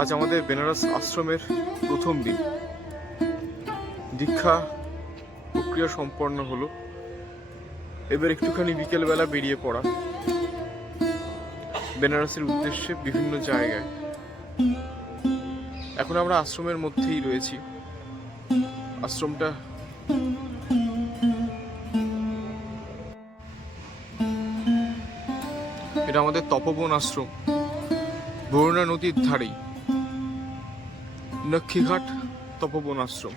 আজ আমাদের বেনারস আশ্রমের প্রথম দিন। দীক্ষা প্রক্রিয়া সম্পন্ন হলো। এবার একটুখানি বিকেলবেলা বেরিয়ে পড়া বেনারসের উদ্দেশ্যে বিভিন্ন জায়গায়। এখন আমরা আশ্রমের মধ্যেই রয়েছি। আশ্রমটা এটা আমাদের তপবন আশ্রম, বরুণা নদীর ধারেই নক্ষীঘাট তপবন আশ্রম।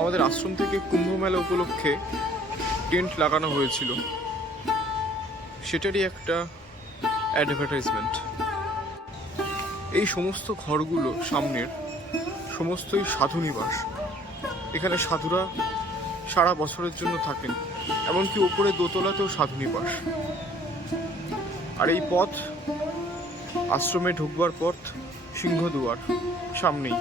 আমাদের আশ্রম থেকে কুম্ভ মেলা উপলক্ষে টেন্ট লাগানো হয়েছিল, সেটারই একটা অ্যাডভার্টাইজমেন্ট। এই সমস্ত ঘরগুলো সামনের সমস্তই সাধু নিবাস। এখানে সাধুরা সারা বছরের জন্য থাকেন, এমনকি উপরে দোতলাতেও সাধু নিবাস। আর এই পথ আশ্রমে ঢুকবার পথ সিংহদুয়ার সামনেই।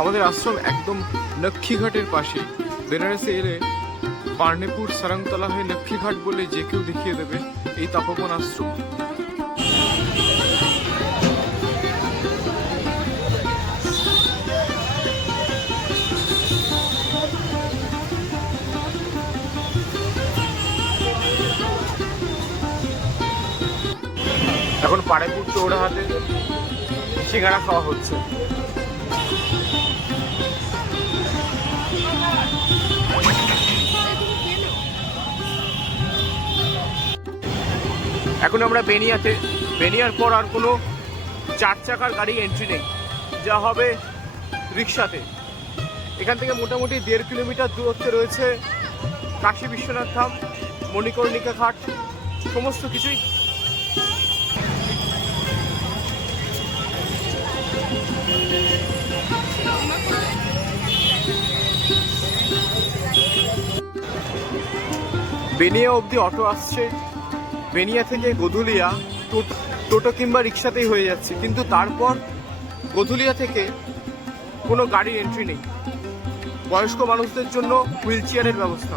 আমাদের আশ্রম একদম নক্ষীঘাটের পাশে। বেনারসে এলে পার্নেপুর সারাংতলা হয়ে নক্ষীঘাট বলে যে কেউ দেখিয়ে দেবে এই তপবন আশ্রম। এখন পাড়েপুর চৌরাহাটে সিঙ্গাড়া খাওয়া হচ্ছে। এখন আমরা বেনিয়াতে। বেনিয়ার পর আর কোনো 4 চাকার গাড়ি এন্ট্রি নেই, যা হবে রিক্সাতে। এখান থেকে মোটামুটি 1.5 কিলোমিটার দূরত্বে রয়েছে কাশী বিশ্বনাথ ধাম, মণিকর্ণিকা ঘাট, সমস্ত কিছুই। বেনিয়া অবধি অটো আসছে। বেনিয়া থেকে গধুলিয়া টোটো কিংবা রিক্সাতেই হয়ে যাচ্ছে, কিন্তু তারপর গধুলিয়া থেকে কোনো গাড়ির এন্ট্রি নেই। বয়স্ক মানুষদের জন্য হুইল চেয়ারের ব্যবস্থা।